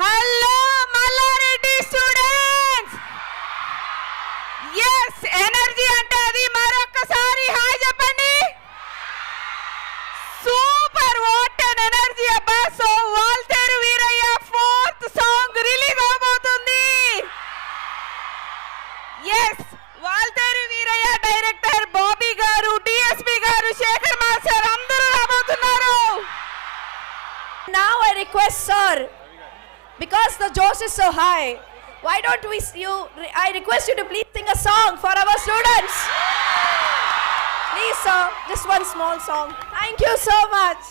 Hello Mallareddy students. yes energy అంటే అది. మరొక్కసారి హాయ్ చెప్పండి. సూపర్, వాట్ ఎన్ ఎనర్జీ అబ్బా. So Waltair Veeraiah 4th song release అవబోతుంది. yes వాల్తేరు వీరయ్య డైరెక్టర్ బాబీ గారు, డిఎస్పి గారు, శేఖర్ మాస్టర్ అందరూ రాబోతున్నారు. Now I request sir, because the josh is so high, why don't I request you to please sing a song for our students. Please sir, just one small song. Thank you so much.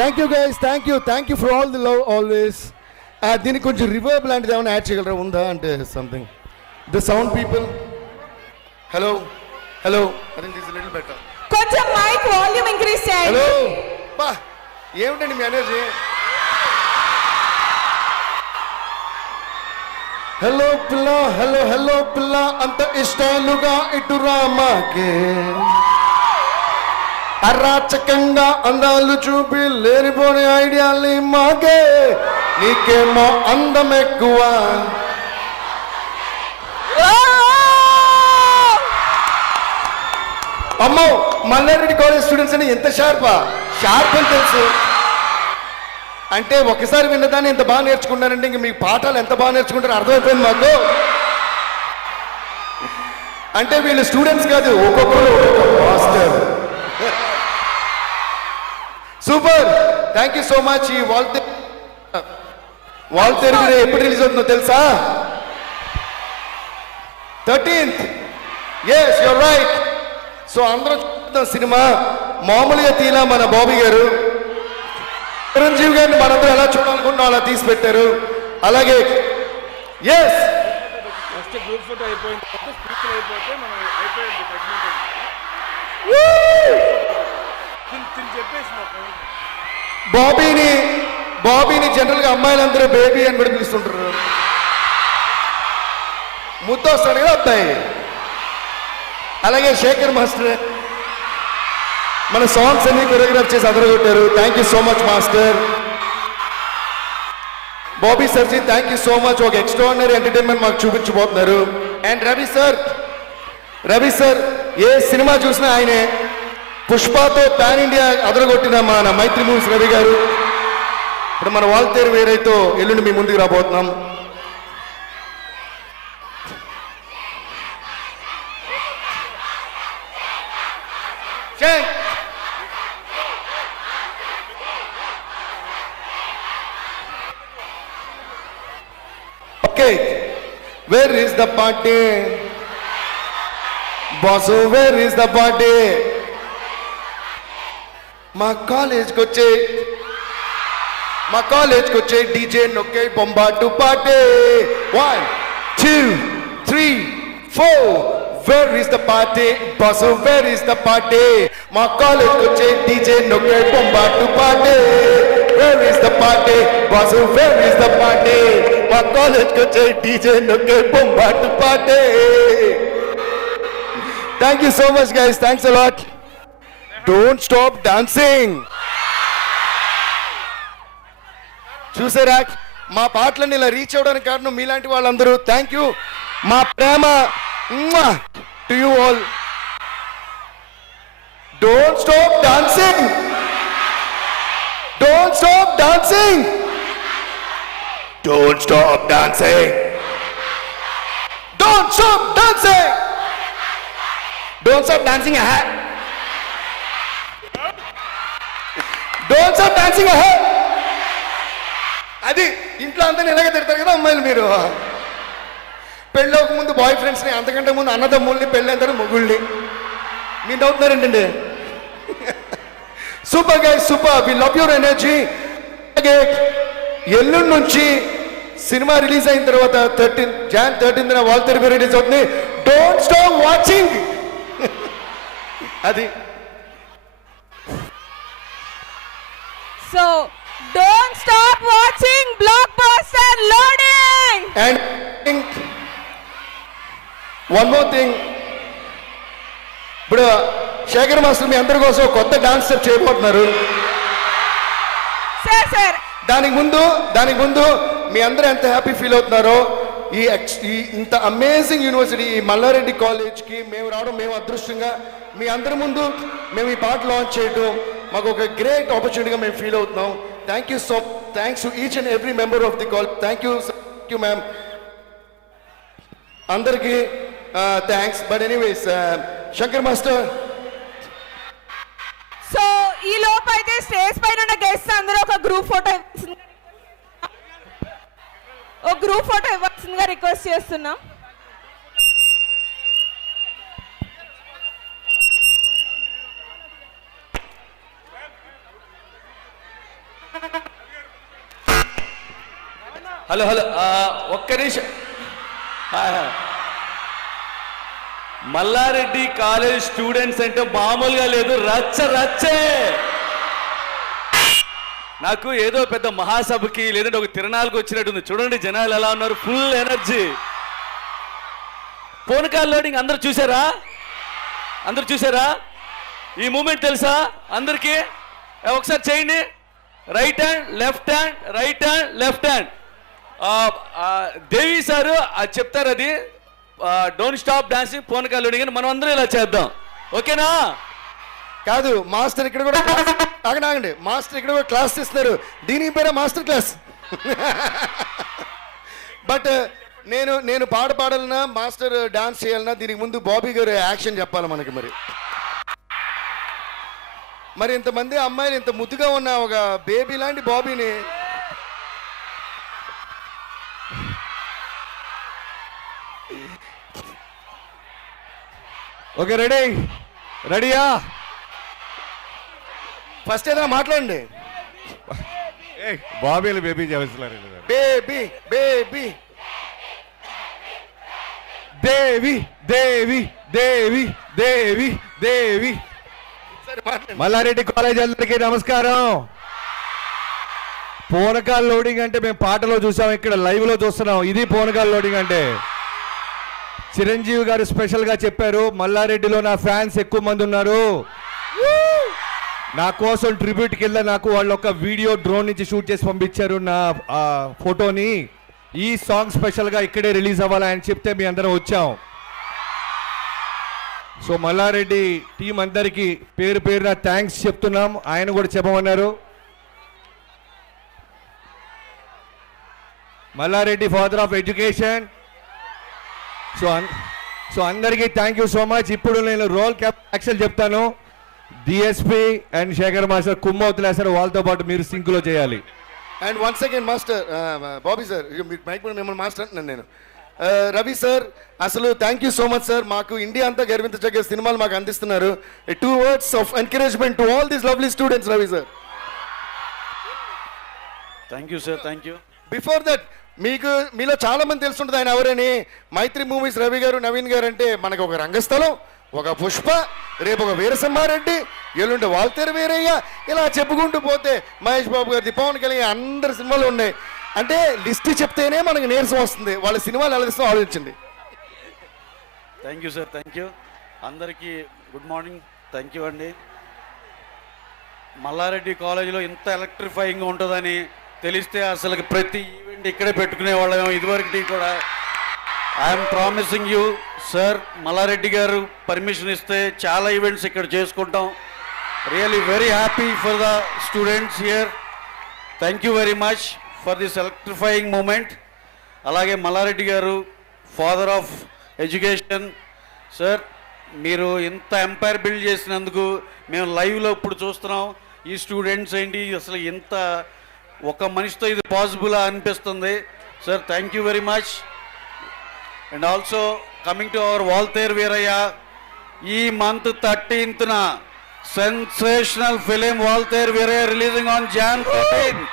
Thank you guys, thank you for all the love always. దీనికి కొంచెం reverb లాంటిది ఏమైనా add చేయగలరా? ఉందా అంటే something the sound people. Hello hello, I think this little better. కొంచెం mic volume increase చేయండి. Hello బా, ఏమిటండి మీ ఎనర్జీ? హలో పిల్ల, హలో హలో పిల్ల, అంత ఇష్టాలుగా ఇటు రామాకే, అరాచకంగా అందాలు చూపి లేనిపోని ఐడియాల్ని మాకే, నీకేమో అందం ఎక్కువ. అమ్మో, మల్లారెడ్డి కాలేజ్ స్టూడెంట్స్ అని ఎంత షార్ప్ అని తెలుసు. అంటే ఒకసారి విన్నదాన్ని ఎంత బాగా నేర్చుకున్నారంటే ఇంక మీ పాఠాలు ఎంత బాగా నేర్చుకుంటారో అర్థమైపోయింది మాకు. అంటే వీళ్ళు స్టూడెంట్స్ కాదు, ఒక్కొక్కరు ఒక్కొక్క master. Super, thank you so much. ఈ వాల్తేరు ఎప్పుడు రిలీజ్ అవుతుందో తెలుసా? 13th. yes you're right. So అందరూ చూద్దాం సినిమా. మామూలుగా తీలా మన బాబీ గారు, చిరంజీవి గారిని మనందరూ ఎలా చూడాలనుకుంటున్నాం అలా తీసి పెట్టారు. అలాగే ఎస్ గ్రూప్ ఫోటో అయిపోయింది, స్పీచ్ అయిపోతే మనం అయిపోయింది. బాబీని జనరల్ గా అమ్మాయిలందరూ బేబీ అని కూడా పిలుస్తుంటారు. ముద్దొస్తాడు కదా అబ్బాయి. అలాగే శేఖర్ మాస్టర్ మన సాంగ్స్ అన్ని కొరియోగ్రాఫ్ చేసి అదరగొట్టారు. Thank you so much master. Bobby సర్జీ thank you so much. ఒక ఎక్స్ట్రాడినరీ ఎంటర్టైన్మెంట్ మాకు చూపించబోతున్నారు. And Ravi sir A cinema చూసినా ఆయనే. పుష్పతో పాన్ ఇండియా అదరగొట్టిన మన మైత్రి మూవీస్ రవి గారు. ఇప్పుడు మన వాల్తేరు వీరయ్యతో ఎల్లుండి మీ ముందుకు రాబోతున్నాం. Okay, where is the party? Boss, where is the party? మా కాలేజ్కి వచ్చే డీజే నొక్కే బొంబాటు పాటే. 1 2 3 4. Where is the party? Boss, where is the party? మా కాలేజ్కి వచ్చే డీజే నొక్కే బొంబాటు పాటే. Where is the party? Boss, where is the party? మా కాలేజ్కి వచ్చే డీజే నొక్కే బొంబాటు పాటే. Thank you so much guys, thanks a lot. Don't stop dancing. చూసారా, మా పాటలను ఇలా రీచ్ అవడానికి కారణం మీలాంటి వాళ్ళందరూ. Thank you. మా ప్రేమ to you all. Don't stop dancing, don't stop dancing, don't stop dancing, don't stop dancing, don't stop dancing. Don't stop dancing. అది ఇంట్లో అంతా ఇలాగే తిడతారు కదా అమ్మాయిలు. మీరు పెళ్ళోక ముందు బాయ్ ఫ్రెండ్స్ని, అంతకంటే ముందు అన్నదమ్ముల్ని, పెళ్ళైన తర్వాత మొగుళ్ళని. మీరు నవ్వుతున్నారేంటండి? Super guys, super. We love your energy. అలాగే ఎల్లుండి నుంచి సినిమా రిలీజ్ అయిన తర్వాత Jan 13th Waltair Veeraiah release అవుతుంది. Don't stop watching. అది So don't stop watching Blockbuster loading. And one more thing, ఇప్పుడు శేఖర్ మాస్టర్ మీ అందరి కోసం కొత్త డాన్స్ స్టెప్ చేయబోతున్నారు. సార్ దానికి ముందు మీ అందరూ ఎంత హ్యాపీ ఫీల్ అవుతున్నారో, ఈ ఇంత అమేజింగ్ యూనివర్సిటీ ఈ మల్లారెడ్డి కాలేజ్కి మేము రావడం, మేము అదృష్టంగా మీ అందరి ముందు మేము ఈ పాట లాంచ్ చేయడం మాకు ఒక గ్రేట్ ఆపర్చునిటీగా మేము ఫీల్ అవుతున్నాం. Thanks to each and every member of the college. Thank you ma'am, అందరికీ thanks. But anyways Shankar master, so ఈ లోపు అయితే స్టేజ్ పైన ఉన్న గెస్ట్స్ అందరూ ఒక గ్రూప్ ఫోటో ఇవ్వాల్సిందిగా రిక్వెస్ట్ చేస్తున్నాం. హలో ఒక్క నిమిషం. మల్లారెడ్డి కాలేజ్ స్టూడెంట్స్ అంటే మామూలుగా లేదు, రచ్చే. నాకు ఏదో పెద్ద మహాసభకి లేదంటే ఒక తిరణాలకు వచ్చినట్టుంది. చూడండి జనాలు ఎలా ఉన్నారు, full energy. Phone call loading అందరూ చూసారా? ఈ మూమెంట్ తెలుసా అందరికీ? ఒకసారి చేయండి. Right hand left hand, right hand left hand. దేవి సారు అది చెప్తారు, అది don't stop dancing phone call loading అని మనం అందరం ఇలా చేద్దాం. ఓకేనా? కాదు మాస్టర్ ఇక్కడ కూడా ఆగండి, మాస్టర్ ఇక్కడ కూడా క్లాస్ ఇస్తున్నారు. దీని పేరే మాస్టర్ క్లాస్. బట్ నేను పాడాలన్నా మాస్టర్ డాన్స్ చేయాలన్నా దీనికి ముందు బాబీ గారు యాక్షన్ చెప్పాలి మనకి. మరి ఇంతమంది అమ్మాయిలు ఇంత ముద్దుగా ఉన్న ఒక బేబీ లాంటి బాబీని ఓకే, రెడీయా? ఫస్ట్ ఏదైనా మాట్లాడండి. బాబీలు బేబీ చేస్తున్నారు. బేబీ బేబీ దేవి దేవి దేవి దేవి దేవి. మల్లారెడ్డి కాలేజ్ అందరికీ నమస్కారం. పూనకాల్ లోడింగ్ అంటే మేము పాటలో చూసాం, ఇక్కడ లైవ్ లో చూస్తున్నాం. ఇది పూనకాల్ లోడింగ్ అంటే. చిరంజీవి గారు స్పెషల్ గా చెప్పారు, మల్లారెడ్డిలో నా ఫ్యాన్స్ ఎక్కువ మంది ఉన్నారు, నా కోసం ట్రిబ్యూట్ కింద నాకు వాళ్ళు ఒక వీడియో డ్రోన్ నుంచి షూట్ చేసి పంపించారు నా ఫోటోని. ఈ సాంగ్ స్పెషల్ గా ఇక్కడే రిలీజ్ అవ్వాలని చెప్తే మీ అందరం వచ్చాం. సో మల్లారెడ్డి టీం అందరికి పేరు పేరున థ్యాంక్స్ చెప్తున్నాం. ఆయన కూడా చెప్పమన్నారు. Malla Reddy father of education. So అందరికీ థ్యాంక్ యూ సో మచ్. ఇప్పుడు నేను రోల్ యాక్షన్ చెప్తాను. డిఎస్పి అండ్ శేఖర్ మాస్టర్ కుమ్మవుతులేస్తారు, వాళ్ళతో పాటు మీరు సింక్ లో చేయాలి. And one second master, Bobby sir mic మిమ్మల్ని మాస్టర్ అంటున్నాను నేను. రవి సార్, అసలు thank you so much sir. మాకు ఇండియా అంతా గర్వించదగ్గ సినిమాలు మాకు అందిస్తున్నారు. 2 words of encouragement to all these lovely students, Ravi sir. Thank you sir, thank you. Before that మీలో చాలా మంది తెలుసుంటుంది ఆయన ఎవరని. మైత్రి మూవీస్ రవి గారు, నవీన్ గారు అంటే మనకు ఒక రంగస్థలం, ఒక పుష్ప, రేపు ఒక వీరసింహారెడ్డి, ఎల్లుండి వాల్తేరు వీరయ్య, ఇలా చెప్పుకుంటూ పోతే మహేష్ బాబు గారి, పవన్ కళ్యాణ్, అందరి సినిమాలు ఉన్నాయి. అంటే లిస్ట్ చెప్తేనే మనకు నీరసం వస్తుంది. వాళ్ళ సినిమాలు ఎలా తీస్తాం ఆలోచించండి. Thank you sir, thank you. అందరికీ గుడ్ మార్నింగ్, థ్యాంక్ యూ అండి. మల్లారెడ్డి కాలేజీలో ఇంత ఎలక్ట్రిఫైయింగ్ ఉంటుందని తెలిస్తే అసలు ప్రతి ఈవెంట్ ఇక్కడే పెట్టుకునే వాళ్ళం ఇదివరకు కూడా. I'm promising you sir, Malla Reddy గారు పర్మిషన్ ఇస్తే చాలా ఈవెంట్స్ ఇక్కడ చేసుకుంటాం. Really very happy for the students here. Thank you very much for this electrifying moment. అలాగే మల్లారెడ్డి గారు ఫాదర్ ఆఫ్ ఎడ్యుకేషన్ సార్, మీరు ఇంత ఎంపైర్ బిల్డ్ చేసినందుకు మేము లైవ్లో ఇప్పుడు చూస్తున్నాం. ఈ స్టూడెంట్స్ ఏంటి అసలు ఇంత ఒక మనిషితో ఇది పాసిబుల్ అనిపిస్తుంది sir. Thank you very much. And also coming to our Waltair Veeraiah, ఈ month 13th sensational film Waltair Veeraiah releasing on Jan 13.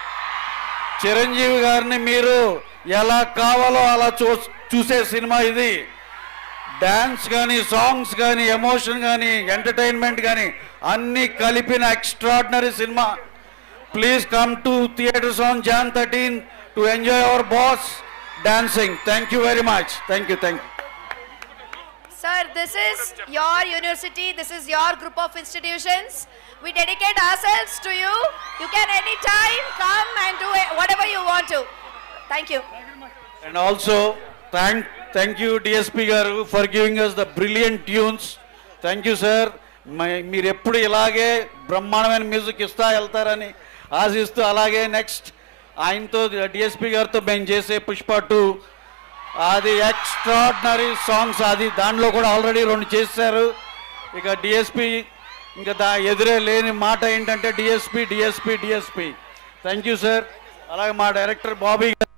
Chiranjeevi గారిని మీరు ఎలా కావాలో అలా చూసే సినిమా ఇది. డాన్స్ కానీ, సాంగ్స్ కానీ, ఎమోషన్ కానీ, ఎంటర్టైన్మెంట్ కానీ అన్నీ కలిపిన extraordinary cinema. Please come to theatres on Jan 13 to enjoy our boss dancing. Thank you very much. Thank you. Sir, this is your university, this is your group of institutions. We dedicate ourselves to you. You can anytime come and do whatever you want to. Thank you. And also, thank you DSP garu for giving us the brilliant tunes. Thank you, sir. మీరు ఎప్పుడు ఇలాగే బ్రహ్మాండమైన music ఇస్తా వెళ్తారని ఆశిస్తూ, అలాగే next ఆయనతో DSP గారితో మేము చేసే పుష్ప 2 అది ఎక్స్ట్రాడినరీ సాంగ్స్, అది దాంట్లో కూడా ఆల్రెడీ 2 చేశారు. ఇక డిఎస్పి ఇంకా ఎదురే లేని మాట ఏంటంటే డిఎస్పి. Thank you sir. అలాగే మా డైరెక్టర్ బాబీ గారు,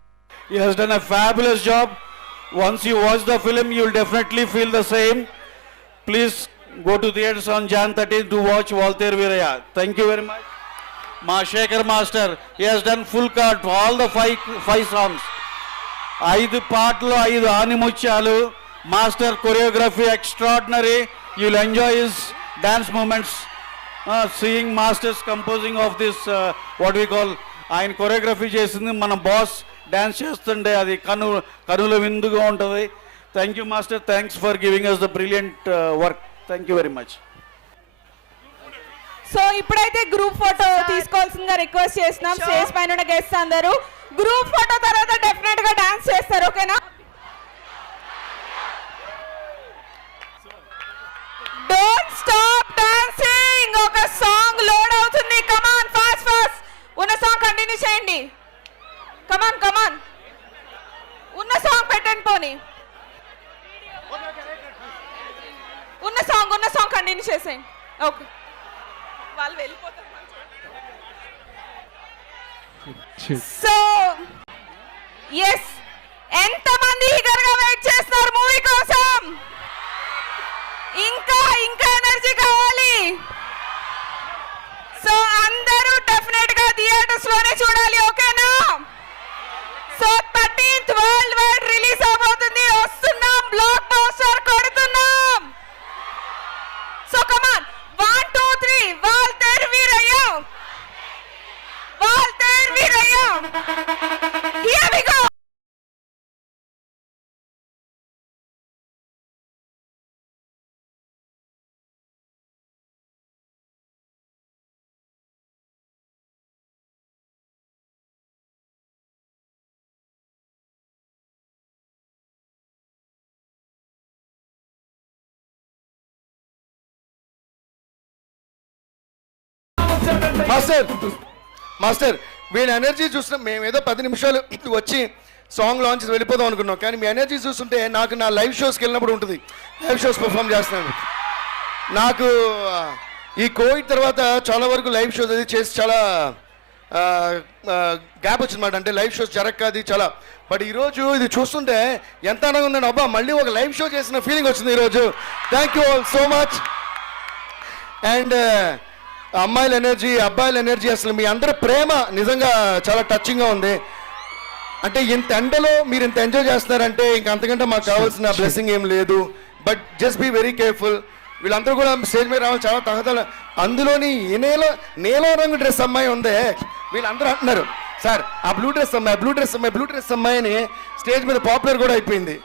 he has done a fabulous job. Once you watch the film, you will definitely feel the same. Please go to theaters on Jan 13 to watch Valter Viraya. Thank you very much. Ma Shekhar Master, he has done full cut for all the five songs. 5 పాటలు 5 ఆనిముత్యాలు. Master choreography extraordinary. You'll enjoy his dance movements. Seeing masters composing of this what we call ఆయన choreography చేసింది మన boss dance చేస్తుంటే అది కనుల విందుగా ఉంటుంది. Thank you master. Thanks for giving us the brilliant work. Thank you very much. So ఇప్పుడైతే group photo తీసుకోవాల్సిందిగా రిక్వెస్ట్ చేస్తున్నాం. స్టేజ్ పైన ఉన్న గెస్ట్స్ అందరూ గ్రూప్ ఫోటో తర్వాత డెఫినెట్ గా డాన్స్ చేస్తారు, ఓకేనా? Don't stop dancing. ఒక సాంగ్ లోడ్ అవుతుంది. కమాన్ ఫాస్ట్ ఉన్న సాంగ్ కంటిన్యూ చేయండి. కమాన్ ఉన్న సాంగ్ పెట్టండి. పోనీ ఉన్న సాంగ్ కంటిన్యూ చేసేయండి. ఓకే, వాళ్ళు వెళ్ళిపోతారు. సో ఎస్, ఎంతమంది ఈగర్గా వెయిట్ చేస్తున్నారు మూవీ కోసం? ఇంకా ఎనర్జీ కావాలి. సో అందరూ డెఫినెట్ గా థియేటర్స్ లోనే చూడాలి, ఓకేనా? So 13th world wide release అవబోతుంది. వస్తున్నాం, బ్లాక్ బస్టర్ కొడుతున్నాం. So come on, 1 2 3 Waltair Veeraiah. Here we go. Master వీళ్ళ ఎనర్జీ చూస్తున్నాం. మేము ఏదో 10 నిమిషాలు వచ్చి సాంగ్ లాంచ్ వెళ్ళిపోదాం అనుకున్నాం, కానీ మీ ఎనర్జీ చూస్తుంటే నాకు నా లైవ్ షోస్కి వెళ్ళినప్పుడు ఉంటుంది. లైవ్ షోస్ పర్ఫామ్ చేస్తున్నాను. నాకు ఈ కోవిడ్ తర్వాత చాలా వరకు లైవ్ షోస్ అది చేసి చాలా గ్యాప్ వచ్చిందన్నమాట. అంటే లైవ్ షోస్ జరగదు చాలా. బట్ ఈరోజు ఇది చూస్తుంటే ఎంత ఆనందంగా ఉందండి. అబ్బా, మళ్ళీ ఒక లైవ్ షో చేసిన ఫీలింగ్ వచ్చింది ఈరోజు. Thank you all so much. And అమ్మాయిల ఎనర్జీ, అబ్బాయిల ఎనర్జీ, అసలు మీ అందరి ప్రేమ నిజంగా చాలా టచింగ్గా ఉంది. అంటే ఇంత ఎండలో మీరు ఇంత ఎంజాయ్ చేస్తున్నారంటే ఇంకా అంతకంటే మాకు కావాల్సిన బ్లెస్సింగ్ ఏం లేదు. But just be very careful. వీళ్ళందరూ కూడా స్టేజ్ మీద రావాలి చాలా తహతల. అందులోని నీలం రంగు డ్రెస్ అమ్మాయి ఉందే, వీళ్ళందరూ అంటున్నారు సార్ ఆ బ్లూ డ్రెస్ అమ్మాయి అని స్టేజ్ మీద పాపులర్ కూడా అయిపోయింది.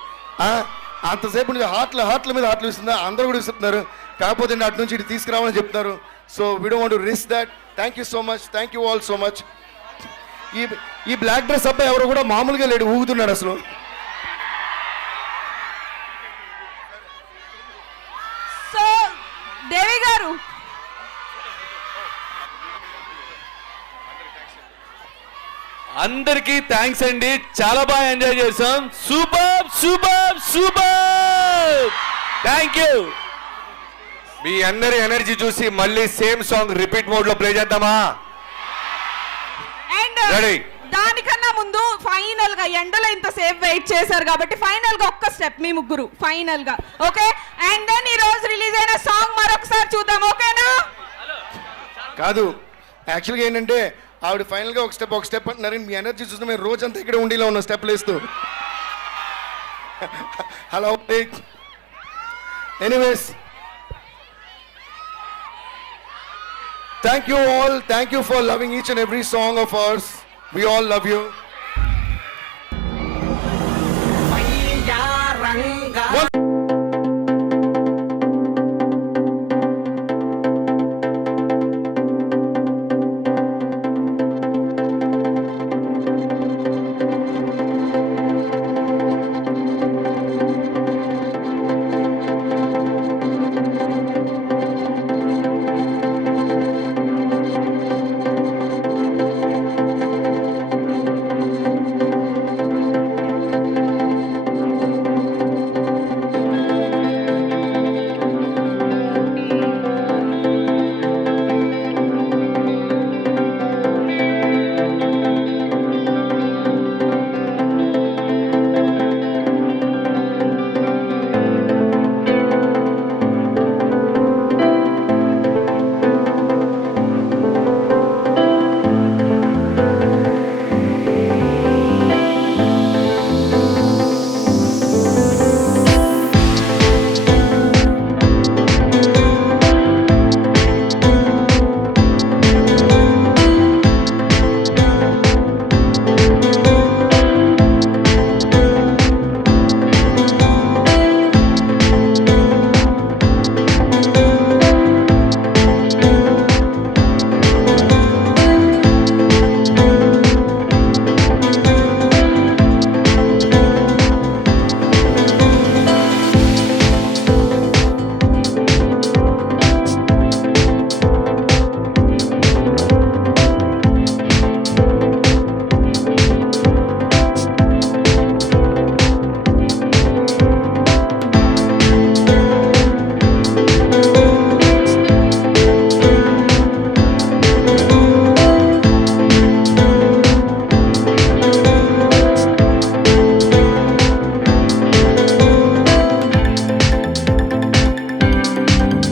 అంతసేపు నుంచి హార్ట్ల మీద హార్ట్లు ఇస్తుందా, అందరూ కూడా ఇస్తున్నారు. కాకపోతే అటు నుంచి ఇటు తీసుకురావాలని చెప్తున్నారు. So we don't want to risk that. Thank you so much. Thank you all so much. ఈ బ్లాక్ డ్రెస్ అబ్బాయి ఎవరు కూడా మామూలుగా లేడు, ఊగుతున్నాడు అసలు. సో దేవి గారు, అందరికీ థ్యాంక్స్ అండి, చాలా బాగా ఎంజాయ్ చేసాం. సూపర్. Thank you. మీ అందరి ఎనర్జీ చూసి మళ్ళీ సేమ్ సాంగ్ రిపీట్ మోడ్ లో ప్లే చేద్దామా? And ready. దానికన్నా ముందు ఫైనల్ గా ఎండలో ఇంత సేఫ్ వెయిట్ చేశారు కాబట్టి ఫైనల్ గా ఒక్క స్టెప్ మీ ముగ్గురు ఫైనల్ గా, ఓకే? అండ్ దెన్ ఈ రోజు రిలీజ్ అయిన సాంగ్ మరొకసారి చూద్దాం, ఓకేనా? కాదు, యాక్చువల్గా ఏంటంటే ఆవిడ ఫైనల్గా ఒక స్టెప్ అంటున్నారు. మీ ఎనర్జీ చూస్తే మేము రోజంతా ఇక్కడ ఉండిలో ఉన్న స్టెప్లు వేస్తూ. Hello. Anyways, thank you all. Thank you for loving each and every song of ours. We all love you.